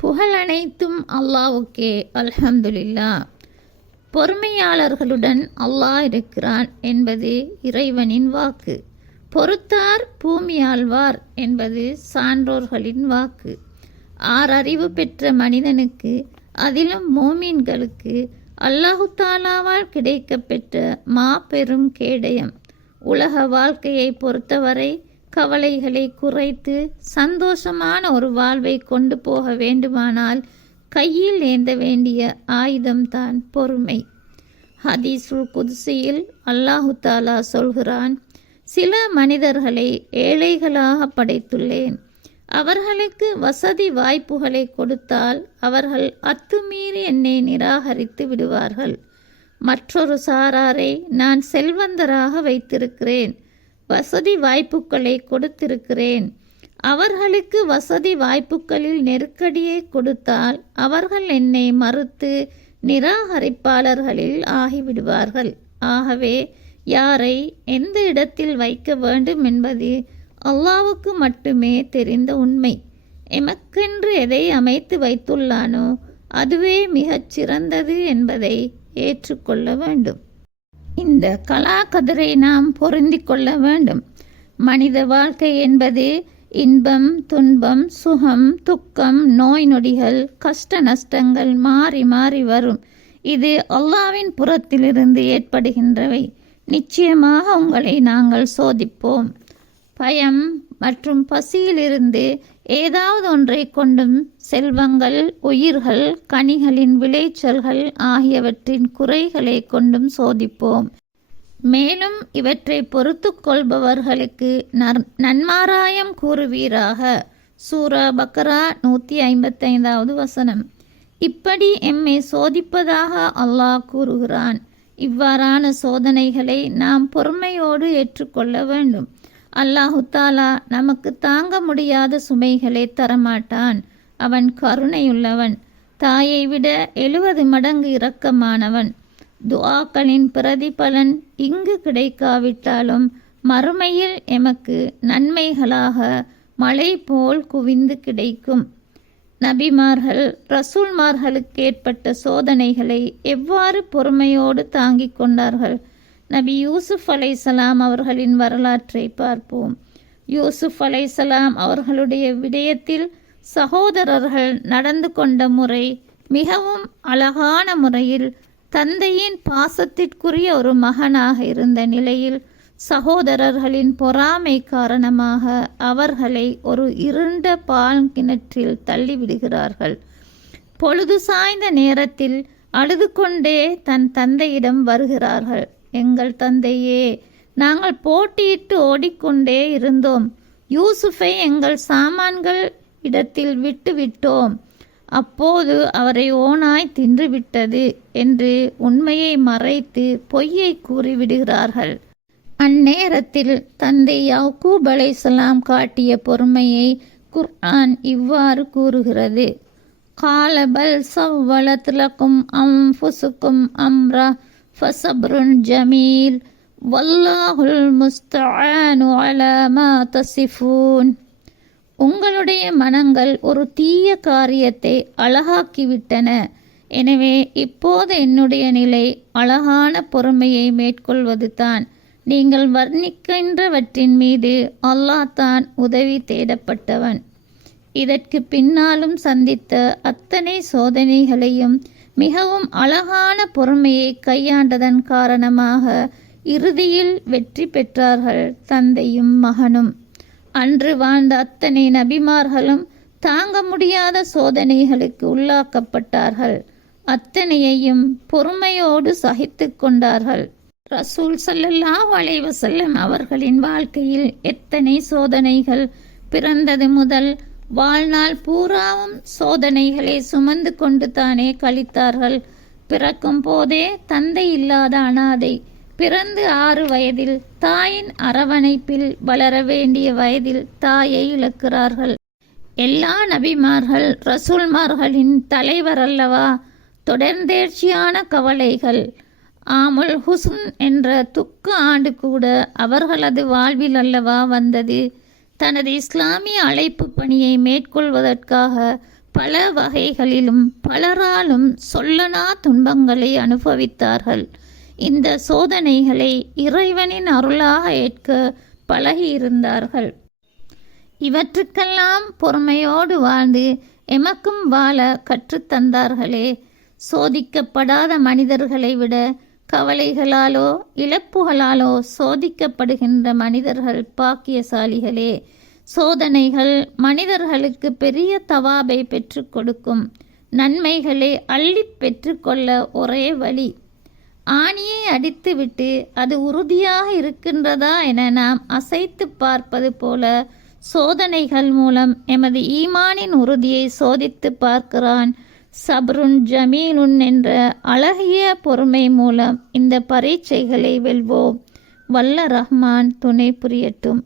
புகழ் அனைத்தும் அல்லாவுக்கே அல்ஹம்துலில்லா பொறுமையாளர்களுடன் அல்லாஹ் இருக்கிறான் என்பது இறைவனின் வாக்கு. பொறுத்தார் பூமி ஆழ்வார் என்பது சான்றோர்களின் வாக்கு. ஆறறிவு பெற்ற மனிதனுக்கு அதிலும் மோமீன்களுக்கு அல்லாஹு தாலாவால் கிடைக்கப்பெற்ற மாபெரும் கேடயம். உலக வாழ்க்கையை பொறுத்தவரை கவலைகளை குறைத்து சந்தோஷமான ஒரு வாழ்வை கொண்டு போக வேண்டுமானால் கையில் ஏந்த வேண்டிய ஆயுதம்தான் பொறுமை. ஹதீசுல் குதிசையில் அல்லாஹு தாலா சொல்கிறான் சில மனிதர்களை ஏழைகளாக படைத்துள்ளேன். அவர்களுக்கு வசதி வாய்ப்புகளை கொடுத்தால் அவர்கள் அத்துமீறி என்னை நிராகரித்து விடுவார்கள். மற்றொரு சாராரை நான் செல்வந்தராக வைத்திருக்கிறேன். வசதி வாய்ப்புகளை கொடுத்திருக்கிறேன். அவர்களுக்கு வசதி வாய்ப்புகளில் நெருக்கடியை கொடுத்தால் அவர்கள் என்னை மறுத்து நிராகரிப்பாளர்களில் ஆகிவிடுவார்கள். ஆகவே யாரை எந்த இடத்தில் வைக்க வேண்டும் என்பது அல்லாவுக்கு மட்டுமே தெரிந்த உண்மை. எமக்கென்று எதை அமைத்து வைத்துள்ளானோ அதுவே மிகச் சிறந்தது என்பதை ஏற்றுக்கொள்ள வேண்டும். இந்த கலாக்கதிரை நாம் பொருந்திக் கொள்ள வேண்டும். மனித வாழ்க்கை என்பது இன்பம் துன்பம் சுகம் துக்கம் நோய் நொடிகள் கஷ்ட நஷ்டங்கள் மாறி மாறி வரும். இது அல்லாவின் புறத்திலிருந்து ஏற்படுகின்றவை. நிச்சயமாக உங்களை நாங்கள் சோதிப்போம். பயம் மற்றும் பசியிலிருந்து ஏதாவது ஒன்றை கொண்டும் செல்வங்கள் உயிர்கள் கனிகளின் விளைச்சல்கள் ஆகியவற்றின் குறைகளை கொண்டும் சோதிப்போம். மேலும் இவற்றை பொறுத்து கொள்பவர்களுக்கு நன்மாராயம் கூறுவீராக. சூரா பக்ரா நூற்றி ஐம்பத்தைந்தாவது வசனம். இப்படி எம்மை சோதிப்பதாக அல்லாஹ் கூறுகிறான். இவ்வாறான சோதனைகளை நாம் பொறுமையோடு ஏற்றுக்கொள்ள வேண்டும். அல்லாஹுத்தாலா நமக்கு தாங்க முடியாத சுமைகளை தரமாட்டான். அவன் கருணையுள்ளவன். தாயை விட எழுபது மடங்கு இரக்கமானவன். துஆக்களின் பிரதிபலன் இங்கு கிடைக்காவிட்டாலும் மறுமையில் எமக்கு நன்மைகளாக மழை போல் குவிந்து கிடைக்கும். நபிமார்கள் ரசூல்மார்களுக்கு ஏற்பட்ட சோதனைகளை எவ்வாறு பொறுமையோடு தாங்கிக் கொண்டார்கள்? நபி யூசுப் அலைசலாம் அவர்களின் வரலாற்றை பார்ப்போம். யூசுப் அலைசலாம் அவர்களுடைய விடயத்தில் சகோதரர்கள் நடந்து கொண்ட முறை மிகவும் அழகான முறையில் தந்தையின் பாசத்திற்குரிய ஒரு மகனாக இருந்த நிலையில் சகோதரர்களின் பொறாமை காரணமாக அவர்களை ஒரு இருண்ட பால் கிணற்றில் தள்ளிவிடுகிறார்கள் பொழுது சாய்ந்த நேரத்தில் அழுது கொண்டே தன் தந்தையிடம் வருகிறார்கள். எங்கள் தந்தையே நாங்கள் போட்டியிட்டு ஓடிக்கொண்டே இருந்தோம். யூசுஃபை எங்கள் சாமான்கள் இடத்தில் விட்டுவிட்டோம் அப்போது அவரை ஓனாய் தின்றுவிட்டது என்று உண்மையை மறைத்து பொய்யை கூறிவிடுகிறார்கள். அந்நேரத்தில் தந்தை யாக்கூப் அலைசலாம் காட்டிய பொறுமையை குர்ஆன் இவ்வாறு கூறுகிறது. காலபல் சவ்வளத்துலக்கும் அம்புசுக்கும் அம்ரா ஃபசப்ருன் ஜமீல் வல்லாஹுல் முஸ்தஆனு அலா மா தசிஃபூன் உங்களுடைய மனங்கள் ஒரு தீய காரியத்தை அழகாக்கிவிட்டன. எனவே இப்போது என்னுடைய நிலை அழகான பொறுமையை மேற்கொள்வது தான் நீங்கள் வர்ணிக்கின்றவற்றின் மீது அல்லாஹ் தான் உதவி தேடப்பட்டவன். இதற்கு பின்னாலும் சந்தித்த அத்தனை சோதனைகளையும் மிகவும் அழகான பொறுமையை கையாண்டதன் காரணமாக இறுதியில் வெற்றி பெற்றார்கள் தந்தையும் மகனும். அன்று வாழ்ந்த அத்தனை நபிமார்களும் தாங்க முடியாத சோதனைகளுக்கு உள்ளாக்கப்பட்டார்கள். அத்தனையையும் பொறுமையோடு சகித்து கொண்டார்கள். ரசூல் சல்லல்லா வளைவசல்லம் அவர்களின் வாழ்க்கையில் எத்தனை சோதனைகள் பிறந்தது முதல் வாழ்நாள் பூராவும் சோதனைகளை சுமந்து கொண்டு தானே கழித்தார்கள். பிறக்கும் போதே தந்தை இல்லாத அனாதை பிறந்து ஆறு வயதில் தாயின் அரவணைப்பில் வளர வேண்டிய வயதில் தாயை இழக்கிறார்கள். எல்லா நபிமார்கள் ரசூல்மார்களின் தலைவர் அல்லவா? தொடர்ந்தேர்ச்சியான கவலைகள். ஆமுல் ஹுசுன் என்ற துக்க ஆண்டு கூட அவர்களது வாழ்வில் அல்லவா வந்தது? தனது இஸ்லாமிய அழைப்பு பணியை மேற்கொள்வதற்காக பல வகைகளிலும் பலராலும் சொல்லனா துன்பங்களை அனுபவித்தார்கள். இந்த சோதனைகளை இறைவனின் அருளாக ஏற்க பழகியிருந்தார்கள். இவற்றுக்கெல்லாம் பொறுமையோடு வாழ்ந்து எமக்கும் வாழ கற்றுத்தந்தார்களே சோதிக்கப்படாத மனிதர்களை விட கவலைகளாலோ இழப்புகளாலோ சோதிக்கப்படுகின்ற மனிதர்கள் பாக்கியசாலிகளே. சோதனைகள் மனிதர்களுக்கு பெரிய தவாபை பெற்று கொடுக்கும். நன்மைகளை அள்ளிப் பெற்றுக்கொள்ள ஒரே வழி. ஆணியை அடித்துவிட்டு அது உறுதியாக இருக்கின்றதா என நாம் அசைத்து பார்ப்பது போல சோதனைகள் மூலம் எமது ஈமானின் உறுதியை சோதித்து பார்க்கிறான் சப்ருன் ஜமீலுன் என்ற அழகிய பொறுமை மூலம் இந்த பரீட்சைகளை வெல்வோம். வல்ல ரஹ்மான் துணை புரியட்டும்.